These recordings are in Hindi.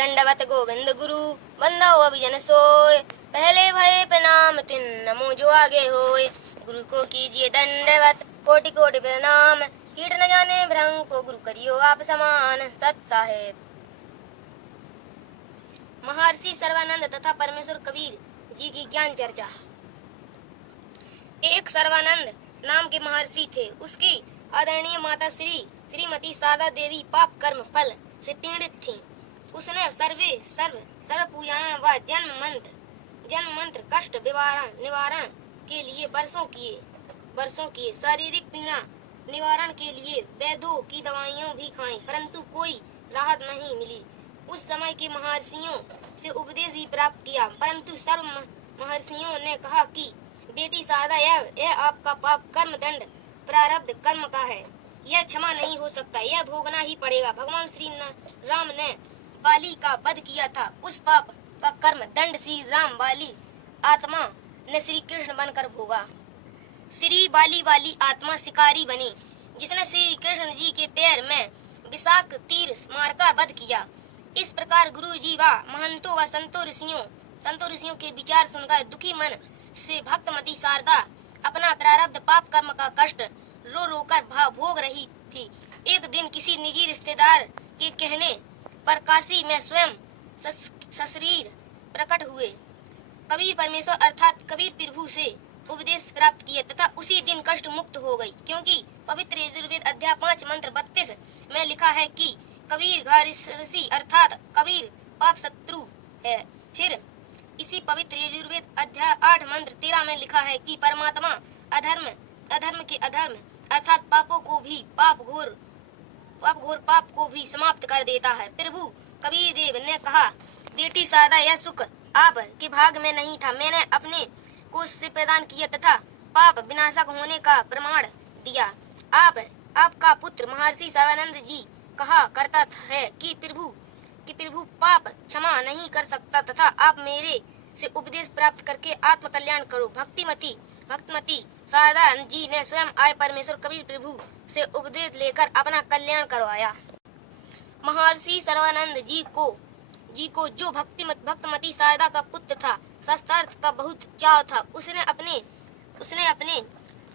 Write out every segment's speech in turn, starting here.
दंडवत गोविंद गुरु बंदो अभिजन सोय। पहले भये प्रणाम तिन नमो जो आगे होय। गुरु को कीजिए दंडवत कोटि कोटि प्रणाम। कीट न जाने भ्रंग को गुरु करियो आप समान। सत साहेब। महर्षि सर्वानंद तथा परमेश्वर कबीर जी की ज्ञान चर्चा। एक सर्वानंद नाम के महर्षि थे। उसकी आदरणीय माता श्रीमती शारदा देवी पाप कर्म फल से पीड़ित थीं। उसने सर्व पूजाएं व जन्म मंत्र कष्ट निवारण के लिए वर्षों किए शारीरिक पीड़ा निवारण के लिए वैद्यों की दवाइयां भी खाई, परंतु कोई राहत नहीं मिली। उस समय के महर्षियों से उपदेश ही प्राप्त किया, परंतु सर्व महर्षियों ने कहा कि बेटी शारदा, यह आपका पाप कर्म दंड प्रारब्ध कर्म का है, यह क्षमा नहीं हो सकता, यह भोगना ही पड़ेगा। भगवान श्री राम ने बाली का वध किया था, उस पाप का कर्म दंड श्री राम बाली आत्मा ने श्री कृष्ण बनकर भोगा। श्री बाली आत्मा शिकारी बनी, जिसने श्री कृष्ण जी के पैर में विषाक्त तीर मारकर वध किया। इस प्रकार गुरु जी व महंतों व संतों ऋषियों के विचार सुनकर दुखी मन से भक्तमती शारदा अपना प्रारब्ध पाप कर्म का कष्ट रो रो कर भोग रही थी। एक दिन किसी निजी रिश्तेदार के कहने पर काशी में स्वयं सशरीर प्रकट हुए। कबीर परमेश्वर अर्थात कबीर प्रभु से उपदेश प्राप्त किए तथा उसी दिन कष्ट मुक्त हो गई, क्योंकि पवित्र यजुर्वेद अध्याय 5 मंत्र 32 में लिखा है कि कबीर ऋषि अर्थात कबीर पाप शत्रु है। फिर इसी पवित्र यजुर्वेद अध्याय 8 मंत्र 13 में लिखा है कि परमात्मा अधर्म के अधर्म अर्थात घोर पाप को भी समाप्त कर देता है। प्रभु कबीर देव ने कहा, बेटी शारदा, यह सुख आप के भाग में नहीं था, मैंने अपने कोष से प्रदान किया तथा पाप विनाशक होने का प्रमाण दिया। आपका पुत्र महर्षि सर्वानंद जी कहा करता है कि प्रभु पाप क्षमा नहीं कर सकता तथा आप मेरे से उपदेश प्राप्त करके आत्म कल्याण करो। भक्तमती शारदा जी ने स्वयं आए परमेश्वर कबीर प्रभु से उपदेश लेकर अपना कल्याण करवाया। महर्षि सर्वानंद जी को जो भक्तमती शारदा का पुत्र था, शास्त्रार्थ का बहुत चाव था। उसने अपने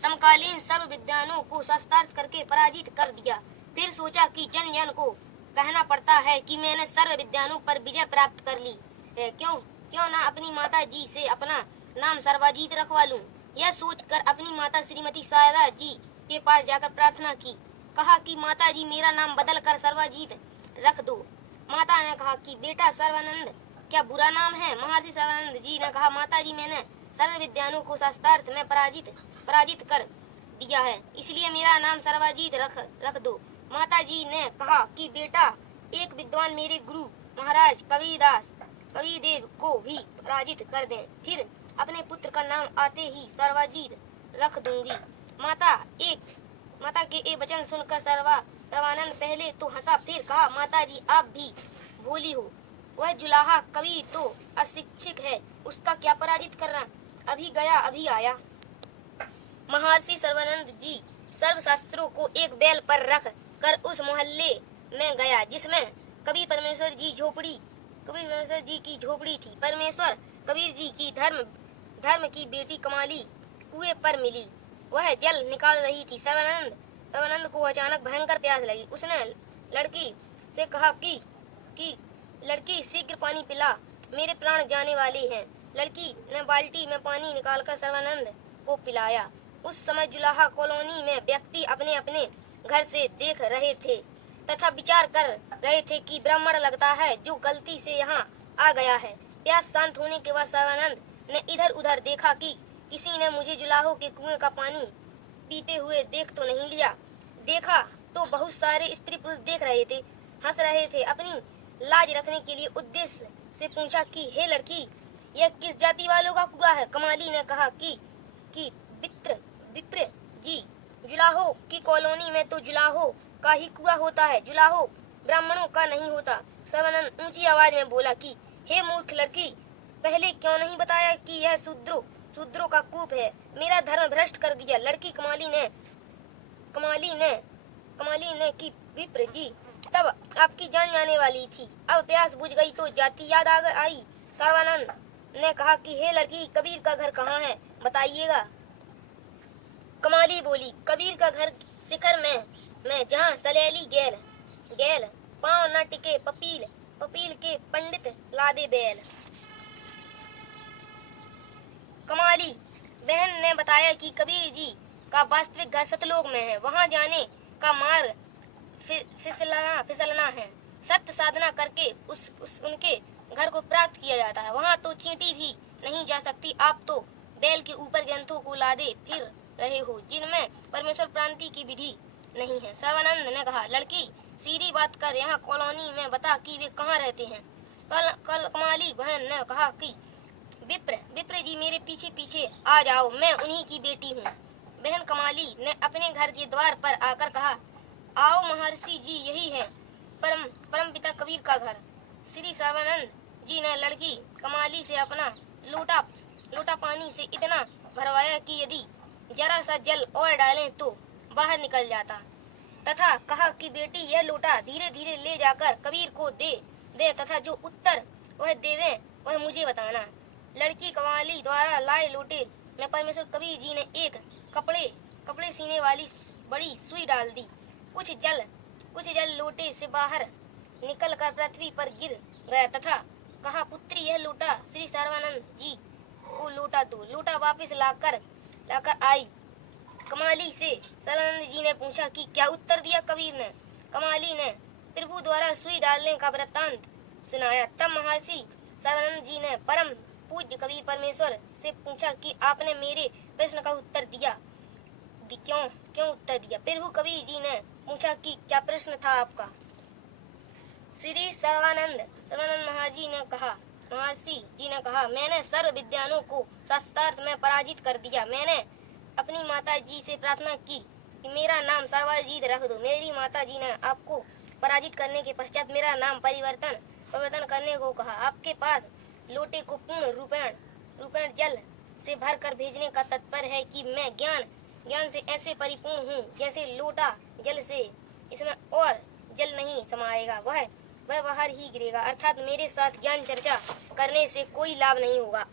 समकालीन सर्व विद्वानों को शास्त्रार्थ करके पराजित कर दिया। फिर सोचा कि जन को कहना पड़ता है कि मैंने सर्व विद्वानों पर विजय प्राप्त कर ली है, क्यों ना अपनी माता जी से अपना नाम सर्वजीत रखवा लूं। यह सोचकर अपनी माता श्रीमती शारदा जी के पास जाकर प्रार्थना की। कहा कि माता जी, मेरा नाम बदल कर सर्वजीत रख दो। माता ने कहा कि बेटा सर्वानंद क्या बुरा नाम है? महर्षि सर्वानंद जी ने कहा, माता जी, मैंने सर्व विद्वानों को शास्त्रार्थ में पराजित कर दिया है, इसलिए मेरा नाम सर्वजीत रख दो। माता जी ने कहा कि बेटा, एक विद्वान मेरे गुरु महाराज कबीर देव को भी पराजित कर दें, फिर अपने पुत्र का नाम आते ही सर्वजीत रख दूंगी। माता के ये वचन सुनकर सर्वानंद पहले तो हंसा, फिर कहा, माता जी, आप भी भोली हो। वह जुलाहा कबीर तो अशिक्षित है, उसका क्या पराजित करना, अभी गया अभी आया। महर्षि सर्वानंद जी सर्व शास्त्रों को एक बैल पर रख कर उस मोहल्ले में गया जिसमें कबीर परमेश्वर जी की झोपड़ी थी। परमेश्वर कबीर जी की धर्म की बेटी कमाली कुएं पर मिली, वह जल निकाल रही थी। सर्वानंद को अचानक भयंकर प्यास लगी। उसने लड़की से कहा कि लड़की, शीघ्र पानी पिला, मेरे प्राण जाने वाले हैं। लड़की ने बाल्टी में पानी निकालकर सर्वानंद को पिलाया। उस समय जुलाहा कॉलोनी में व्यक्ति अपने अपने घर से देख रहे थे तथा विचार कर रहे थे कि ब्राह्मण लगता है जो गलती से यहाँ आ गया है। प्यास शांत होने के बाद सर्वानंद ने इधर उधर देखा कि किसी ने मुझे जुलाहो के कुएं का पानी पीते हुए देख तो नहीं लिया। देखा तो बहुत सारे स्त्री पुरुष देख रहे थे, हंस रहे थे। अपनी लाज रखने के लिए उद्देश्य से पूछा कि हे लड़की, यह किस जाति वालों का कुआं है? कमाली ने कहा कि विप्र जी, जुलाहो की कॉलोनी में तो जुलाहो का ही कुआं होता है, जुलाहो ब्राह्मणों का नहीं होता। सर्वानंद ऊंची आवाज में बोला कि हे मूर्ख लड़की, पहले क्यों नहीं बताया कि यह शूद्रों का कूप है? मेरा धर्म भ्रष्ट कर दिया। लड़की कमाली ने कि विप्र जी, तब आपकी जान जाने वाली थी। अब प्यास बुझ गई तो जाति याद आई। सर्वानंद ने कहा कि हे लड़की, कबीर का घर कहाँ है, बताइएगा। कमाली बोली, कबीर का घर शिखर में जहाँ सलेली गेल पाँव न टिके पपील के पंडित लादे बैल। कमाली बहन ने बताया कि कबीर जी का वास्तविक घर सतलोक में है। वहाँ जाने का मार्ग फिसलना है। सत्य साधना करके उनके घर को प्राप्त किया जाता है। वहाँ तो चींटी भी नहीं जा सकती। आप तो बैल के ऊपर ग्रंथों को लादे फिर रहे हो जिनमें परमेश्वर प्रांति की विधि नहीं है। सर्वानंद ने कहा, लड़की सीधी बात कर, यहाँ कॉलोनी में बता कि वे कहाँ रहते हैं। कल कमाली बहन ने कहा कि विप्र जी मेरे पीछे पीछे आ जाओ, मैं उन्हीं की बेटी हूँ। बहन कमाली ने अपने घर के द्वार पर आकर कहा, आओ महर्षि जी, यही है परम पिता कबीर का घर। श्री सर्वानंद जी ने लड़की कमाली से अपना लोटा पानी से इतना भरवाया कि यदि जरा सा जल और डालें तो बाहर निकल जाता, तथा कहा कि बेटी यह लोटा धीरे धीरे ले जाकर कबीर को दे तथा जो उत्तर वह देवे वह मुझे बताना। लड़की कमाली द्वारा लाए लोटे में परमेश्वर कबीर जी ने एक कपड़े सीने वाली बड़ी सुई डाल दी। कुछ जल लोटे से बाहर निकल कर पृथ्वी पर गिर गया तथा कहा, पुत्री यह लोटा श्री सर्वानंद जी को लोटा दो। लोटा वापस लाकर आई। कमाली से सर्वानंद जी ने पूछा कि क्या उत्तर दिया कबीर ने। कमाली ने प्रभु द्वारा सुई डालने का वृत्तांत सुनाया। तब महर्षि सर्वानंद जी ने परम पूज्य कबीर परमेश्वर से पूछा कि आपने मेरे प्रश्न का उत्तर दिया, क्यों उत्तर दिया। प्रभु कबीर जी ने पूछा कि क्या प्रश्न था आपका। श्री सर्वानंद महर्षि जी ने कहा, मैंने सर्व विद्वानों को शास्त्रार्थ में पराजित कर दिया। मैंने अपनी माता जी से प्रार्थना की कि मेरा नाम सर्वजीत रख दो। मेरी माता जी ने आपको पराजित करने के पश्चात मेरा नाम परिवर्तन करने को कहा। आपके पास लोटे को पूर्ण रूपेण जल से भर कर भेजने का तात्पर्य है कि मैं ज्ञान से ऐसे परिपूर्ण हूँ जैसे लोटा जल से इसमें और जल नहीं समाएगा, वह बाहर ही गिरेगा। अर्थात मेरे साथ ज्ञान चर्चा करने से कोई लाभ नहीं होगा।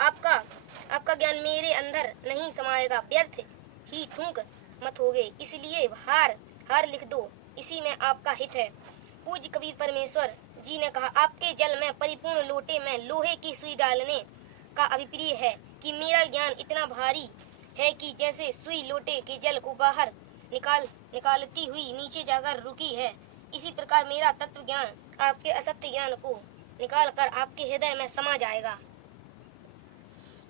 आपका ज्ञान मेरे अंदर नहीं समाएगा, व्यर्थ ही थूक मत होगे। इसलिए हार लिख दो, इसी में आपका हित है। पूज्य कबीर परमेश्वर जी ने कहा, आपके जल में परिपूर्ण लोटे में लोहे की सुई डालने का अभिप्राय है कि मेरा ज्ञान इतना भारी है कि जैसे सुई लोटे के जल को बाहर निकालती हुई नीचे जाकर रुकी है, इसी प्रकार मेरा तत्व ज्ञान आपके असत्य ज्ञान को निकालकर आपके हृदय में समा जाएगा।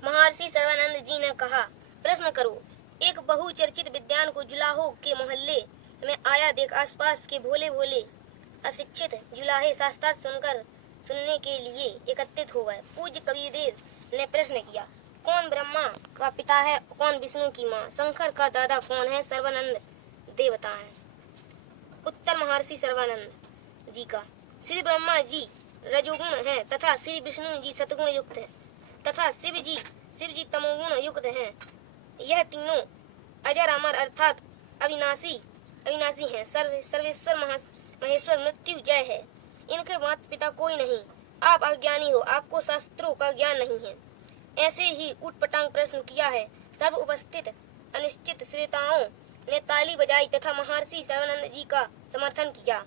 महर्षि सर्वानंद जी ने कहा, प्रश्न करो। एक बहुचर्चित विद्वान को जुलाहों के मोहल्ले में आया देख आसपास के भोले भोले अशिक्षित जुलाहे शास्त्रार्थ सुनने के लिए एकत्रित हो गए। पूज्य कबीरदेव ने प्रश्न किया, कौन ब्रह्मा का पिता है, कौन विष्णु की माँ, शंकर का दादा कौन है, सर्वानंद देवता है। उत्तर महर्षि सर्वानंद जी का, श्री ब्रह्मा जी रजोगुण है तथा श्री विष्णु जी सतगुण युक्त है तथा शिव जी तमोगुण युक्त हैं। यह तीनों अजर अमर अर्थात अविनाशी हैं। सर्वेश्वर महेश्वर मृत्यु जय है। इनके माता पिता कोई नहीं। आप अज्ञानी हो, आपको शास्त्रों का ज्ञान नहीं है। ऐसे ही उटपटांग प्रश्न किया है। सर्व उपस्थित अनिश्चित श्रोताओं ने ताली बजाई तथा महर्षि सर्वानंद जी का समर्थन किया।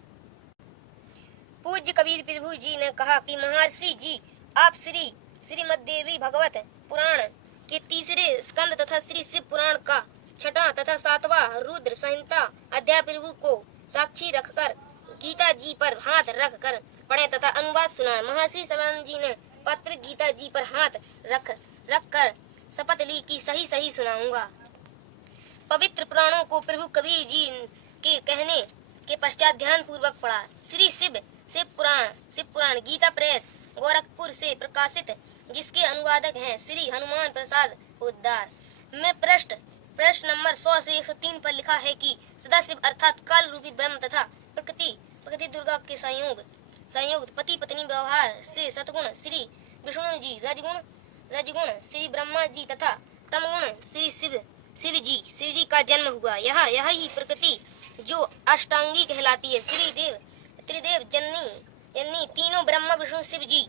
पूज्य कबीर प्रभु जी ने कहा कि महर्षि जी, आप श्रीमद्देवी भगवत पुराण के 3 स्कंद तथा श्री शिव पुराण का 6वां तथा 7वां रुद्र संहिता अध्याय प्रभु को साक्षी रखकर गीता जी पर हाथ रख कर पढ़े तथा अनुवाद सुनाए। महर्षि सर्वानंद जी ने पत्र गीता जी पर हाथ रख कर शपथ ली कि सही सुनाऊंगा। पवित्र पुराणों को प्रभु कबीर जी के कहने के पश्चात ध्यान पूर्वक पढ़ा। श्री शिव पुराण गीता प्रेस गोरखपुर से प्रकाशित, जिसके अनुवादक हैं श्री हनुमान प्रसाद पोद्दार में प्रश्न नंबर 100 से 103 पर लिखा है कि सदाशिव अर्थात काल रूपी ब्रह्म तथा प्रकृति दुर्गा के संयोग पति पत्नी व्यवहार से सतगुण श्री विष्णु जी, रजगुण श्री ब्रह्मा जी तथा तमगुण श्री शिव जी का जन्म हुआ। यही प्रकृति जो अष्टांगी कहलाती है। श्री त्रिदेव जननी जननी तीनों ब्रह्मा विष्णु शिव जी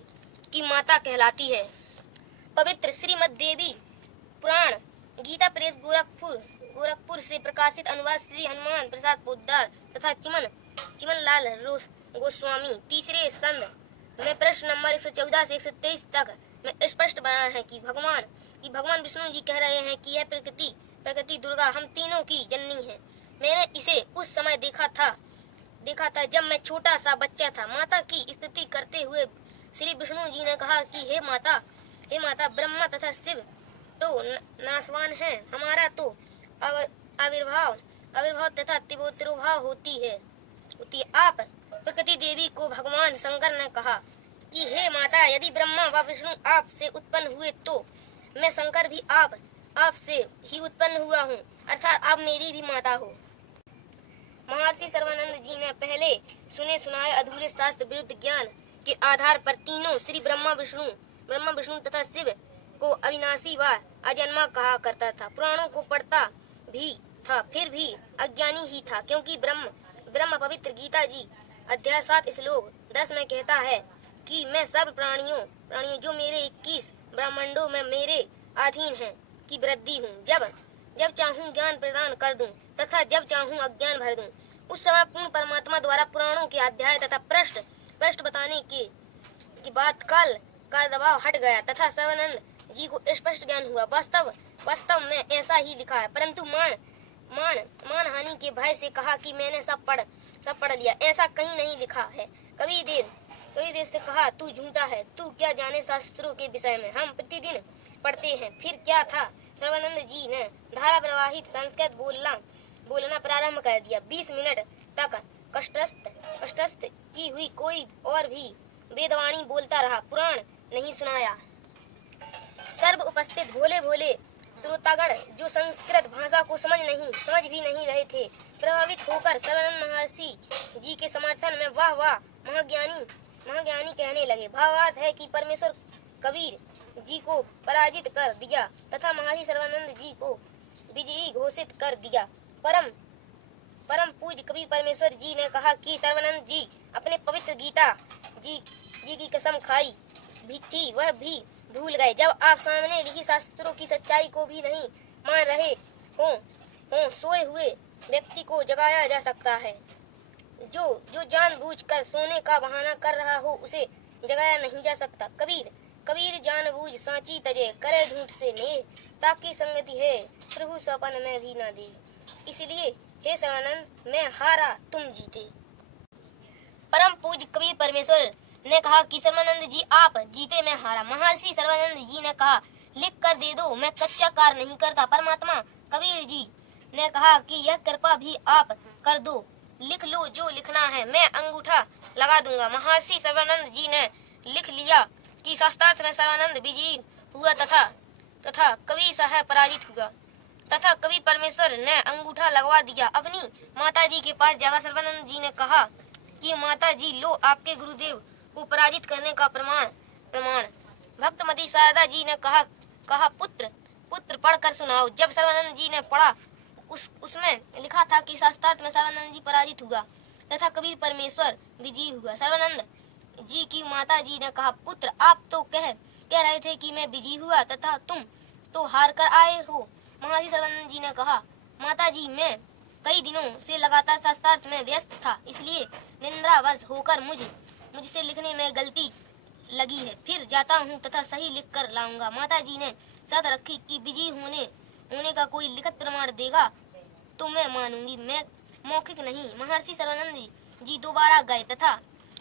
की माता कहलाती है। पवित्र श्रीमद देवी पुराण गीता प्रेस गोरखपुर से प्रकाशित अनुवाद श्री हनुमान प्रसाद पोद्दार तथा चिमन लाल गोस्वामी। तीसरे स्कंद में प्रश्न नंबर 114 से 123 तक में स्पष्ट बना है कि भगवान विष्णु जी कह रहे हैं कि यह प्रकृति दुर्गा हम तीनों की जननी है। मैंने इसे उस समय देखा था जब मैं छोटा सा बच्चा था। माता की स्तुति करते हुए श्री विष्णु जी ने कहा कि हे माता ब्रह्मा तथा शिव तो नासवान है, हमारा तो आविर्भाव तथा तिरोभाव होती है। आप प्रकृति देवी को भगवान शंकर ने कहा कि हे माता, यदि ब्रह्मा व विष्णु आप से उत्पन्न हुए तो मैं शंकर भी आप से ही उत्पन्न हुआ हूँ, अर्थात आप मेरी भी माता हो। महर्षि सर्वानंद जी ने पहले सुने सुनाए अधूरे शास्त्र विरुद्ध ज्ञान के आधार पर तीनों श्री ब्रह्मा विष्णु तथा शिव को अविनाशी व अजन्मा कहा करता था। पुराणों को पढ़ता भी था, फिर भी अज्ञानी ही था, क्योंकि ब्रह्म पवित्र गीता जी अध्याय 7 श्लोक 10 में कहता है कि मैं सर्व प्राणियों जो मेरे 21 ब्रह्मांडों में मेरे अधीन हैं की वृद्धि हूँ। जब चाहूँ ज्ञान प्रदान कर दूं तथा जब चाहूँ अज्ञान भर दूं। उस समय पूर्ण परमात्मा द्वारा पुराणों के अध्याय तथा पृष्ठ बताने के बाद काल का दबाव हट गया तथा सर्वानंद जी को स्पष्ट ज्ञान हुआ। वास्तव में ऐसा ही लिखा है, परंतु मान हानि के भय से कहा कि मैंने सब पढ़ लिया। ऐसा कहीं नहीं लिखा है। कभी देर से कहा तू झूठा है, तू क्या जाने शास्त्रों के विषय में, हम प्रतिदिन पढ़ते हैं। फिर क्या था, सर्वानंद जी ने धारा प्रवाहित संस्कृत बोलना प्रारंभ कर दिया। 20 मिनट तक कष्टस्थ की हुई कोई और भी वेदवाणी बोलता रहा, पुराण नहीं सुनाया। सर्व उपस्थित भोले श्रोतागण जो संस्कृत भाषा को समझ भी नहीं रहे थे, प्रभावित होकर सर्वानंद महर्षि जी के समर्थन में वाह वाह महाज्ञानी कहने लगे। भावार्थ है कि परमेश्वर कबीर जी को पराजित कर दिया तथा महर्षि सर्वानंद जी को विजयी घोषित कर दिया। परम पूज्य कबीर परमेश्वर जी ने कहा कि सर्वानंद जी अपने पवित्र गीता जी की कसम खाई भी थी, वह भी भूल गए। जब आप सामने लिखी शास्त्रों की सच्चाई को भी नहीं मान रहे हो सोए हुए व्यक्ति को जगाया जा सकता है। जो जानबूझकर सोने का बहाना कर रहा हो उसे जगाया नहीं जा सकता। कबीर जानबूझ सांची तजे करे झूठ से ने, ताकि संगति है प्रभु सपन में भी न दे। इसलिए हे सर्वानंद मैं हारा तुम जीते। परम पूज्य कबीर परमेश्वर ने कहा कि सर्वानंद जी आप जीते मैं हारा। महर्षि सर्वानंद जी ने कहा लिख कर दे दो, मैं कच्चा कार्य नहीं करता। परमात्मा कबीर जी ने कहा कि यह कृपा भी आप कर दो, लिख लो जो लिखना है, मैं अंगूठा लगा दूंगा। महर्षि सर्वानंद जी ने लिख लिया कि शास्त्रार्थ में सर्वानंद विजयी हुआ तथा कबीर साहब पराजित हुआ तथा कबीर परमेश्वर ने अंगूठा लगवा दिया। अपनी माता जी के पास जाकर सर्वानंद जी ने कहा कि माता जी लो आपके गुरुदेव को पराजित करने का प्रमाण। भक्तमती शारदा जी ने कहा पुत्र पढ़कर सुनाओ। जब सर्वानंद जी ने पढ़ा उसमें लिखा था कि शास्त्रार्थ में सर्वानंद जी पराजित हुआ तथा कबीर परमेश्वर विजयी हुआ। सर्वानंद जी की माता जी ने कहा पुत्र आप तो कह रहे थे कि मैं विजयी हुआ तथा तुम तो हार कर आए हो। महर्षि सर्वानंद जी ने कहा माता जी मैं कई दिनों से लगातार शास्त्रार्थ में व्यस्त था, इसलिए निंद्रावश होकर मुझसे लिखने में गलती लगी है। फिर जाता हूँ तथा सही लिख कर लाऊंगा। माता जी ने शर्त रखी कि विजयी होने का कोई लिखित प्रमाण देगा तो मैं मानूंगी, मैं मौखिक नहीं। महर्षि सर्वानंद जी दोबारा गए तथा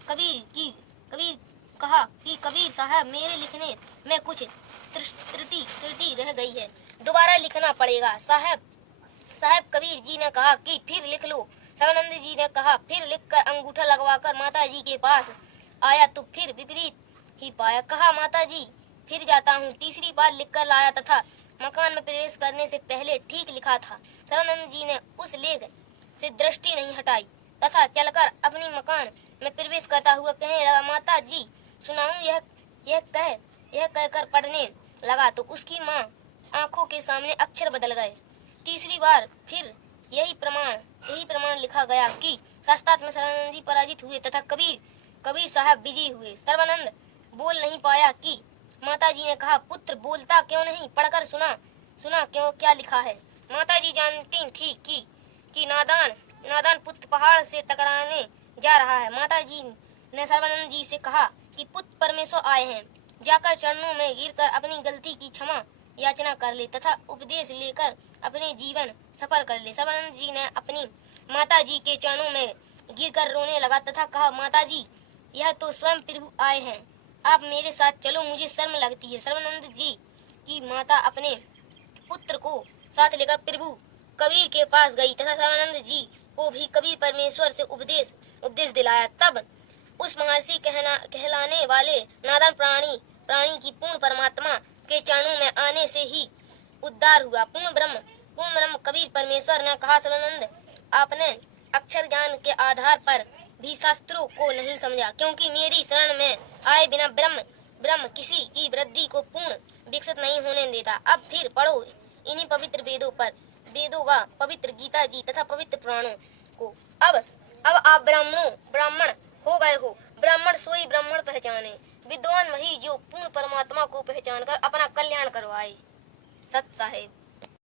कबीर कहा कि कबीर साहब मेरे लिखने में कुछ त्रुटि रह गई है, दोबारा लिखना पड़ेगा। साहब कबीर जी ने कहा कि फिर लिख लो। सर्वानंद जी ने कहा फिर लिखकर अंगूठा लगवाकर माता जी के पास आया तो फिर विपरीत ही पाया। कहा माता जी फिर जाता हूँ। तीसरी बार लिखकर लाया तथा मकान में प्रवेश करने से पहले ठीक लिखा था। सर्वानंद जी ने उस लेख से दृष्टि नहीं हटाई तथा चलकर अपनी मकान में प्रवेश करता हुआ कहने लगा माता जी सुनाऊं। यह कहकर पढ़ने लगा तो उसकी माँ आंखों के सामने अक्षर बदल गए। तीसरी बार फिर यही प्रमाण लिखा गया कि शास्त्रार्थ में सर्वानंद जी पराजित हुए तथा कबीर साहब विजयी हुए। सर्वानंद बोल नहीं पाया कि माता जी ने कहा, पुत्र बोलता क्यों नहीं, पढ़कर सुना क्यों, क्या लिखा है। माता जी जानती थी कि नादान पुत्र पहाड़ से टकराने जा रहा है। माता जी ने सर्वानंद जी से कहा कि पुत्र परमेश्वर आए हैं, जाकर चरणों में गिरकर अपनी गलती की क्षमा याचना कर ले तथा उपदेश लेकर अपने जीवन सफल कर ले। सर्वानंद जी ने अपनी माता जी के चरणों में गिरकर रोने लगा तथा कहा, माता जी, यह तो स्वयं प्रभु आए हैं, आप मेरे साथ चलो, मुझे शर्म लगती है। सर्वानंद जी की माता अपने पुत्र को साथ लेकर प्रभु कबीर के पास गई तथा सर्वानंद जी को भी कबीर परमेश्वर से उपदेश दिलाया। तब उस महर्षि कहलाने वाले नादान प्राणी की पूर्ण परमात्मा के चरणों में आने से ही उद्धार हुआ। पूर्ण ब्रह्म कबीर परमेश्वर ने कहा, सर्वानंद, आपने अक्षर ज्ञान के आधार पर भी शास्त्रों को नहीं समझा, क्योंकि मेरी शरण में आए बिना ब्रह्म किसी की वृद्धि को पूर्ण विकसित नहीं होने देता। अब फिर पढ़ो इन्हीं पवित्र वेदों व पवित्र गीता जी तथा पवित्र पुराणों को। अब आप ब्राह्मण हो गए हो। ब्राह्मण सोई ब्राह्मण पहचाने, विद्वान वही जो पूर्ण परमात्मा को पहचान कर अपना कल्याण करवाए। सत साहेब।